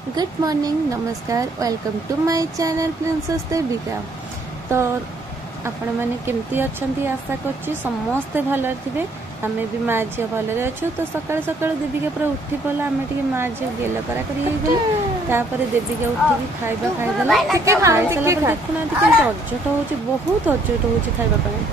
Good morning, नमस्कार, welcome to my channel princess Devika. तो आपण मैंने केमती अच्छी आशा कर समस्ते भल थे। आम भी माँ झी भल अच्छु। तो सकाल सकाल देविका पूरा उठी पड़ा, आम टे माँ झी गेल करा कर देविका उठी खाଇବା खाईदेला। खाई सारा देखुना अर्जट हो, बहुत अर्जट हो खावाई।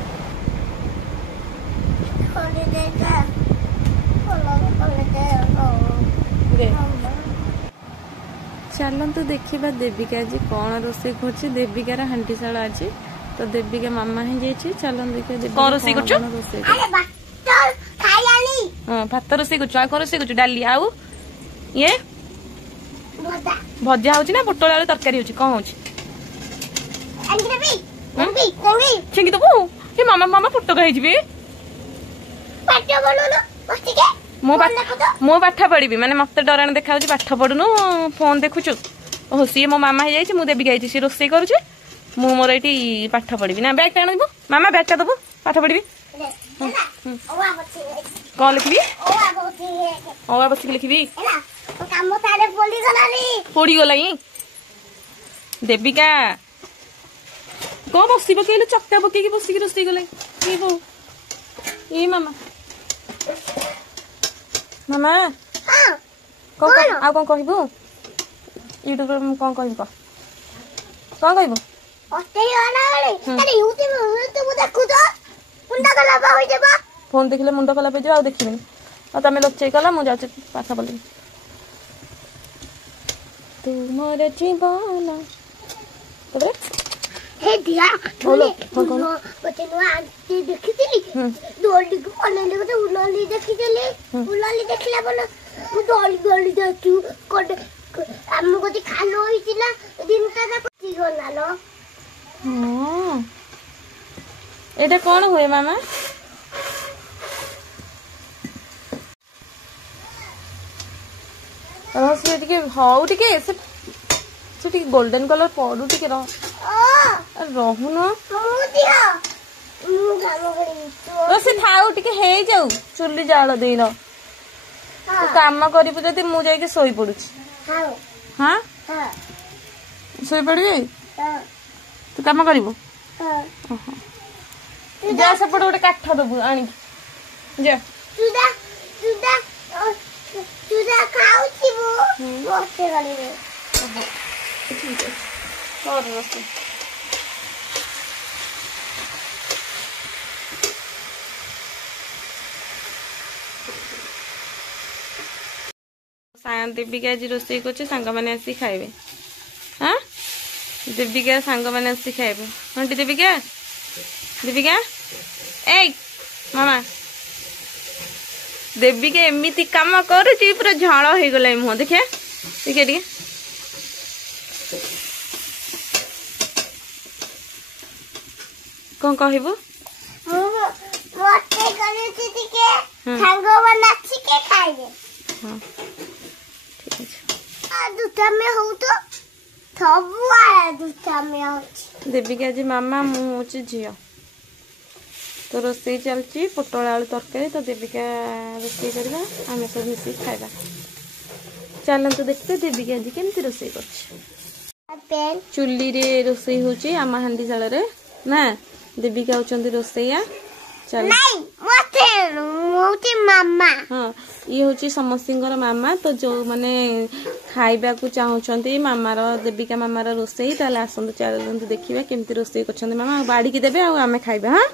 चलतु देखा देविका आज कौन रोसे कर। देविकार हांडीशाल आज तो देविका मामा ही जाइए। चलन देखिए कौन रोसे भात रोसे कर रोसे कर डाली आउ ये भजा हो पोटल आलू तरकारी हो कौन हो दबू ये मामा मामा फुटक मो पाठ पढ़ी माने मत डराण देखा पाठ पढ़ुनु फोन देखुचु। ओह सी मो मामा ही जाइए, मुझे देविका सी रोसे करुचे, मु मोर ये पाठ पढ़ी ना। बैग टाण दबु मामा, बैग टा दबु पाठ पढ़ी। कौन लिखी ओवा बसिक लिखी पड़ी गला देविका कौन बस पकड़ चक्का पकई बसिक रोसे गला ये मामा मामा कौन कहबू यूट्यूब कौन कहबू कौन कहबू फोन देखले मुंड खराब हो जाए देखिए तुम लचई कला मुझे पाठ पढ़ी। तुमर जीवन एटा कौन हुए मामा? हाउ से गोल्डन कलर पड़ू टे रहुन से थाऊ टे हे जाऊ चुली जाल दे काम करू जदि मुझे शोई पड़ू। हाँ शोई पड़ी तू काम करू जा सेपटे गोटे काठ दबु आण जा देविका आज रोसे कर मैंने आसी खाइबे। हाँ देविका सांग मैंने आसी खाइबे। हाँ देविका देविका ए मामा देविका एमती काम कर पूरा झाड़ हो गला मुह देखिए देखिए टे कौन कहबू देविका जी मामा मुझे झील तो रोसे चलती पोटल आलू तरकारी। तो देविका रोसे करवा आम सब मिस खाइबा। चलतु देखते देविका जी केमती रोसे कर। चुली रे रोसे होची आम हांडीशाल रे ना। देविका होचंदी रोसैया। चल मामा हाँ ये हूँ समस्तर मामा। तो जो मैंने खाइबा को चाहूँगी मामार देविका मामार रोसई ताले आसतु चलते देखा केमती रोसई कर मामा बाड़ी की देवे आम खाइबा। हाँ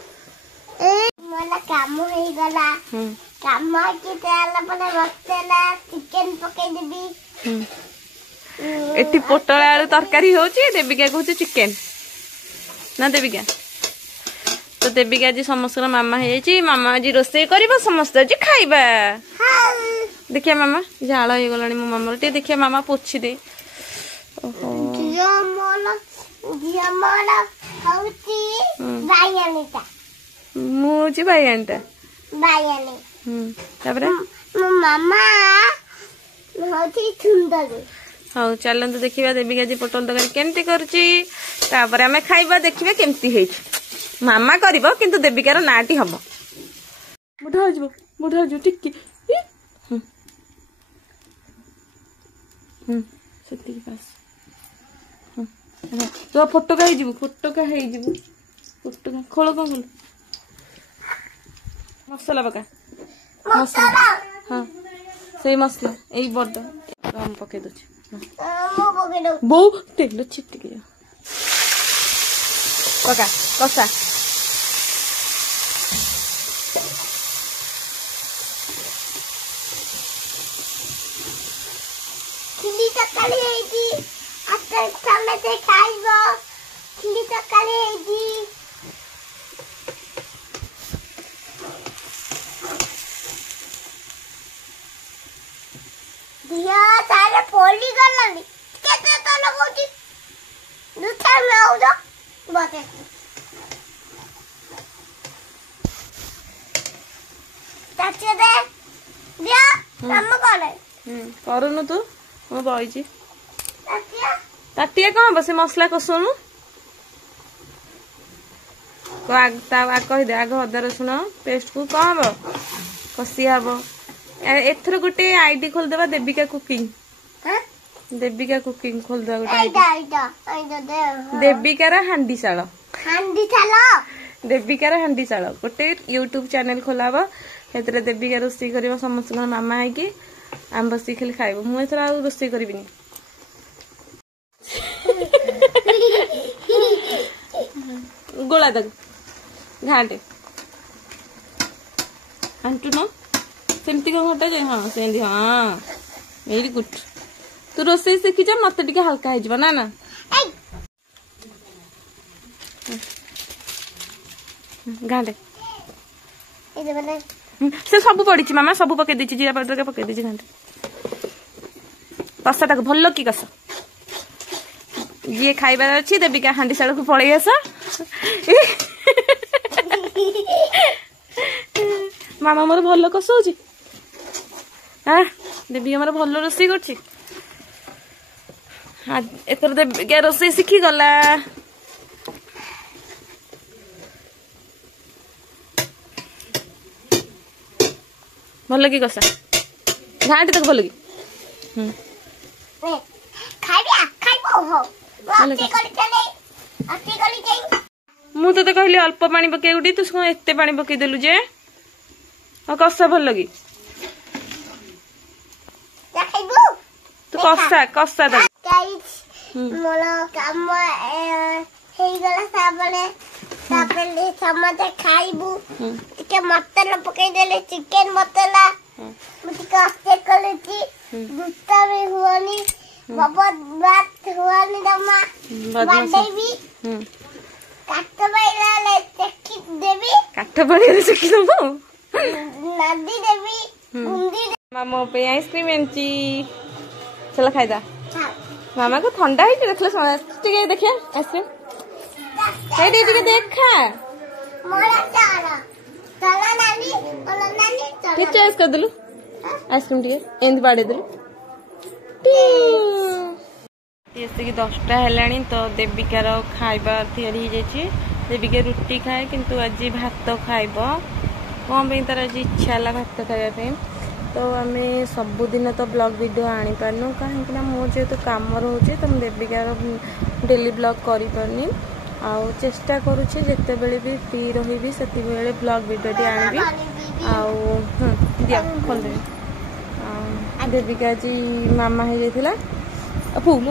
काम हो गला काम चिकन पकई देबी एटी पोटल आलू तरकारी होची देविका कहूँ चिकन ना देविका। तो देविका आज समस्त मामा है मामा आज रोसे कर समस्त आज खाइबा। देखिए मामा झाड़ हो गला मो मामा टे देखिए मामा पोछी दे। मुझे बैगनटा हाँ चलते देखा देविका जी पोटल तरकारी केमती कर आम खाइबा देखिए केमती मामा करिबो किंतु देविकार नाटी हम बुढ़ा टिकी ସେତିକି ବାସ୍। ତୁ ଫୋଟକା ହେଇଯିବୁ ଫୋଟକା ଖୋଳ କଣ ଖୋଲ ମସଲା ପକା ମସଲା ହଁ ସେଇ ମସଲା ଏଇ ବଡ ମୁଁ ପକେଇ ଦଉଛି ବୋଉ ତେଲ ଛିଟିକି ଯାଉ ପକା କଷା ଚିଲି ତରକାରୀ ହେଇଛି ସମସ୍ତେ ଖାଇବ ଚିଲି ତରକାରୀ ହେଇଛି ଦିଅ ତାର ପୋଲି ଗଲାନି କେତେ ତ ଲଗଉଛି ଦୁଟା ନଉଛ ବତେ ତାଚେ ଦେ ଦିଅ କାମ କରେ କରୁନୁ ତୁ ମୁଁ ବଇଛି ତାତିଆ ତାଟିଆ କଣ ହବ ସେ ମସଲା କଷୁଣୁ କହିଦେ ଆଗ ଅଦା ରସୁଣ ପେଷ୍ଟ କୁ କଣ ହବ କଷି ହବ ଏଥର ଗୋଟେ ଆଇଡି ଖୋଲିଦବା ଦେବିକା କୁକିଂ ଖୋଲିଦବା ଗୋଟେ ଦେବିକାର ହାଣ୍ଡିଶାଳ ଦେବିକାର ହାଣ୍ଡିଶାଳ ଗୋଟେ ୟୁଟ୍ୟୁବ ଚ୍ୟାନେଲ ଖୋଲା ହବ ସେଥିରେ ଦେବିକା ରୋଷେଇ କରିବ ସମସ୍ତଙ୍କର ମାମା ହେଇକି ଆମେ ବସିକି ଖାଲି ଖାଇବୁ ମୁଁ ଏଥର ଆଉ ରୋଷେଇ କରିବିନି ଗୋଳା ତାକୁ ଘାଣ୍ଟେ ଆଣ୍ଟୁ ନ ସେମିତି କଣ ଘଟା ଯାଏ ହଁ ସେମିତି ହଁ ଭେରି ଗୁଡ୍ ତୁ ରୋଷେଇ ଶିଖିଛ ମତେ ଟିକେ ହାଲକା ହେଇଯିବ ନା ନା ଘାଣ୍ଟେ ସେ ସବୁ ପଡିଛି ମାମା ସବୁ ପକେଇ ଦେଇଛି ଜିରା ପାଉଡର ପକେଇ ଦେଇଛି ଘାଣ୍ଟେ କଷା ତାକୁ ଭଲ କି କଷା ଯିଏ ଖାଇବାର ଅଛି ଦେବିକା ହାଣ୍ଡିଶାଳକୁ ପଳେଇ ଆସ ମାମା ମୋର ଭଲ କଷଉଛି ଦେବିକା ମୋର ଭଲ ରୋଷେଇ କରୁଛି ଏଥର ଦେବିକା ରୋଷେଇ ଶିଖିଗଲା ଭଲ କି କଷା ଘାଣ୍ଟି ତାକୁ ଭଲ କି ମୁଁ ତତେ କହିଲି ଅଳ୍ପ ପାଣି ପକେଇବାକୁ ତୁ କଣ ଏତେ ପାଣି ପକେଇଦେଲୁ ଯେ କଷା ଭଲ କି ତୁ କଷା ମୋର କାମ ହେଇଗଲା ତାପରେ ସମସ୍ତେ ଖାଇବୁ ଟିକେ ମସଲା ପକେଇଦେଲେ ଚିକେନ ମସଲା ମୁଁ ଟିକେ ଅସ୍ତେ କରୁଛି ଦୁଷ୍ଟ ବି ହୁଅନି ବାତ ହୁଅନି ଜମା ବାଡେଇବି କାଠ ବାଇରେ ଚେକି ଦେବି ନଦୀ ଦେବି ଗୁଣ୍ଡି ମାମା ମୋ ପାଇଁ ଆଇସ୍କ୍ରିମ ଆଣିଛି ଚାଲ ଖାଇଦା ମାମା କୁ ଥଣ୍ଡା ହେଇଛି ଦେଖିଲେ ଟିକେ ଦେଖିଆ ଆଇସ୍କ୍ରିମ ସେଇଠି ଟିକେ ଦେଖା ଟିକେ ଚଏସ୍ କରିଦେଲୁ ଆଇସ୍କ୍ରିମ ଟିକେ ଏମିତି ବାଡେଇ ଦେଲୁ ଆସିକି 10ଟା ହେଲାଣି ତ ଦେବିକାର ଖାଇବା ତିଆରି ହେଇଯାଇଛି ଦେବିକା ରୁଟି ଖାଏ କିନ୍ତୁ ଆଜି ଭାତ ଖାଇବ କଣ ପାଇଁ ତାର ଆଜି ଇଚ୍ଛା ହେଲା ଭାତ ଖାଇବା ପାଇଁ ତ ଆମେ ସବୁଦିନ ତ ବ୍ଲଗ ଭିडिଓ ଆଣିପାରୁନୁ କାହିଁକି ନା ମୁଁ ଯେହେତୁ କାମ ରହୁଛି ତ ମୁଁ ଦେବିକାର ଡେଲି ବ୍ଲଗ କରିପାରୁନି ଆଉ ଚେଷ୍ଟା କରୁଛି ଯେତେବେଳେ ବି ଫ୍ରି ରହିବି ସେତେବେଳେ ବ୍ଲଗ ଭିଡ଼ିଓଟି ଆଣିବି ଆଉ ଦିଅ ଖୋଲିଦେବି ଆଉ ଦେବିକା ଆଜି ମାମା ହେଇଯାଇଥିଲା ଫୁଲ